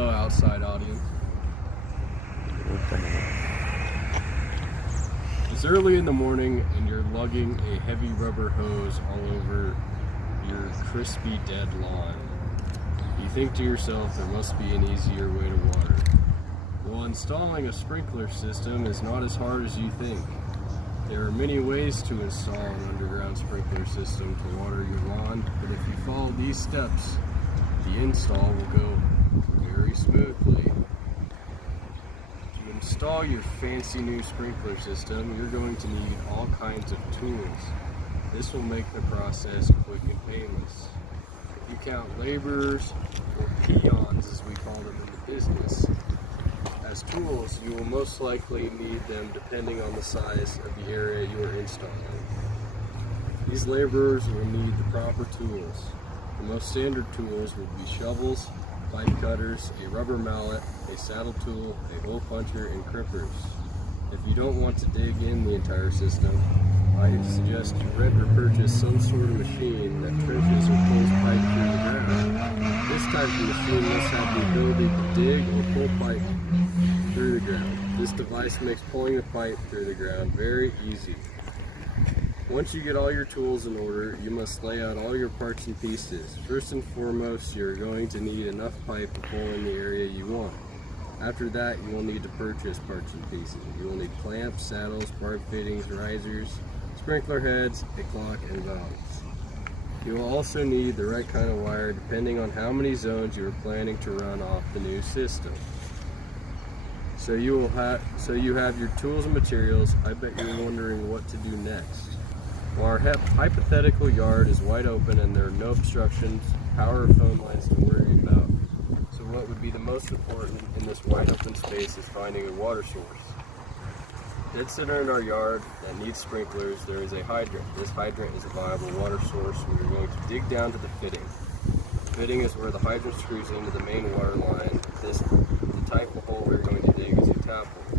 Hello, outside audience. It's early in the morning and you're lugging a heavy rubber hose all over your crispy dead lawn. You think to yourself there must be an easier way to water. Well, installing a sprinkler system is not as hard as you think. There are many ways to install an underground sprinkler system to water your lawn, but if you follow these steps, the install will go very smoothly. To install your fancy new sprinkler system, you're going to need all kinds of tools. This will make the process quick and painless. If you count laborers, or peons as we call them in the business, as tools, you will most likely need them depending on the size of the area you are installing. These laborers will need the proper tools. The most standard tools will be shovels, pipe cutters, a rubber mallet, a saddle tool, a hole puncher, and crimpers. If you don't want to dig in the entire system, I suggest you rent or purchase some sort of machine that trenches or pulls pipe through the ground. This type of machine must have the ability to dig or pull pipe through the ground. This device makes pulling the pipe through the ground very easy. Once you get all your tools in order, you must lay out all your parts and pieces. First and foremost, you're going to need enough pipe to pull in the area you want. After that, you will need to purchase parts and pieces. You will need clamps, saddles, barb fittings, risers, sprinkler heads, a clock, and valves. You will also need the right kind of wire depending on how many zones you are planning to run off the new system. So you have your tools and materials. I bet you're wondering what to do next. Well, our hypothetical yard is wide open and there are no obstructions, power or phone lines to worry about. So what would be the most important in this wide open space is finding a water source. Dead center in our yard that needs sprinklers, there is a hydrant. This hydrant is a viable water source. We are going to dig down to the fitting. The fitting is where the hydrant screws into the main water line. The type of hole we're going to dig is a tap hole.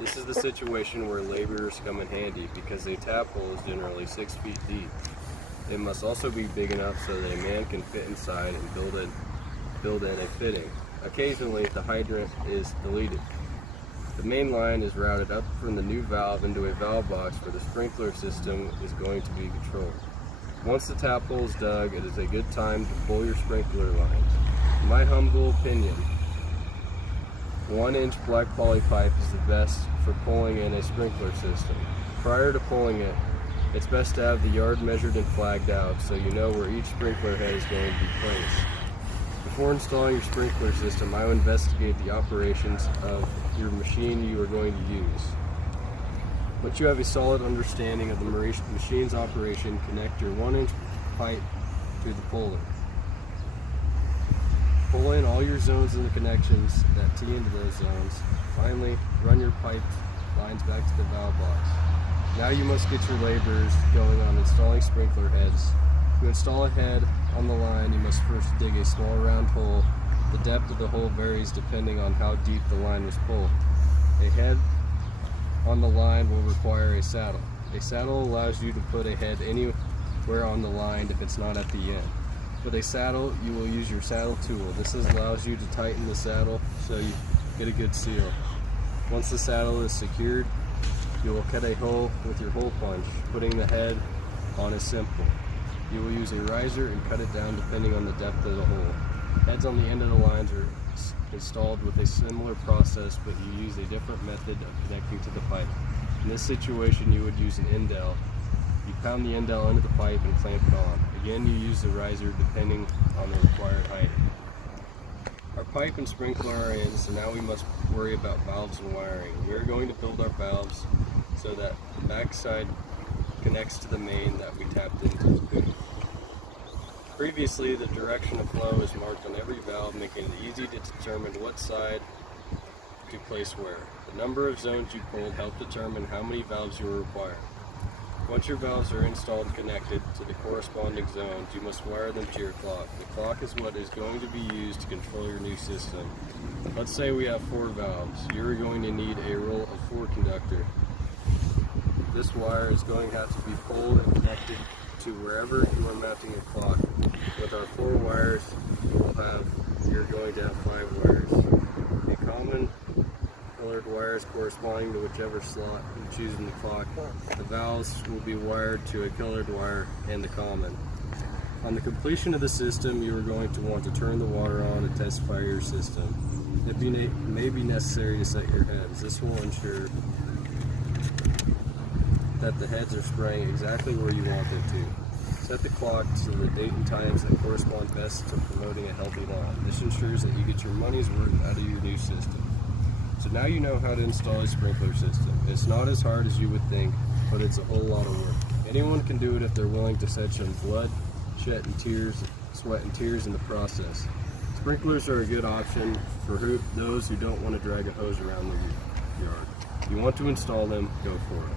This is the situation where laborers come in handy because a tap hole is generally 6 feet deep. It must also be big enough so that a man can fit inside and build in a fitting. Occasionally, the hydrant is deleted. The main line is routed up from the new valve into a valve box where the sprinkler system is going to be controlled. Once the tap hole is dug, it is a good time to pull your sprinkler lines. In my humble opinion, 1-inch black poly pipe is the best for pulling in a sprinkler system. Prior to pulling it, it's best to have the yard measured and flagged out so you know where each sprinkler head is going to be placed. Before installing your sprinkler system, I would investigate the operations of your machine you are going to use. Once you have a solid understanding of the machine's operation, connect your 1-inch pipe to the puller. Pull in all your zones and the connections that tee into those zones. Finally, run your pipe lines back to the valve box. Now you must get your laborers going on installing sprinkler heads. To install a head on the line, you must first dig a small round hole. The depth of the hole varies depending on how deep the line was pulled. A head on the line will require a saddle. A saddle allows you to put a head anywhere on the line if it's not at the end. With a saddle, you will use your saddle tool. This allows you to tighten the saddle so you get a good seal. Once the saddle is secured, you will cut a hole with your hole punch. Putting the head on is simple. You will use a riser and cut it down depending on the depth of the hole. Heads on the end of the lines are installed with a similar process, but you use a different method of connecting to the pipe. In this situation, you would use an indel. You pound the indel into the pipe and clamp it on. Again, you use the riser depending on the required height. Our pipe and sprinkler are in, so now we must worry about valves and wiring. We are going to build our valves so that the backside connects to the main that we tapped into. Previously, the direction of flow is marked on every valve, making it easy to determine what side to place where. The number of zones you pulled help determine how many valves you will require. Once your valves are installed and connected to the corresponding zones, you must wire them to your clock. The clock is what is going to be used to control your new system. Let's say we have 4 valves. You're going to need a roll of 4 conductor. This wire is going to have to be pulled and connected to wherever you are mounting your clock. With our 4 wires, you will have you're going to have 5 wires. A common colored wires corresponding to whichever slot you choose in the clock. The valves will be wired to a colored wire and the common. On the completion of the system, you are going to want to turn the water on and test fire your system. It may be necessary to set your heads. This will ensure that the heads are spraying exactly where you want them to. Set the clock to the date and times that correspond best to promoting a healthy lawn. This ensures that you get your money's worth out of your new system. So now you know how to install a sprinkler system. It's not as hard as you would think, but it's a whole lot of work. Anyone can do it if they're willing to set some blood, sweat and tears in the process. Sprinklers are a good option for those who don't want to drag a hose around the yard. If you want to install them, go for it.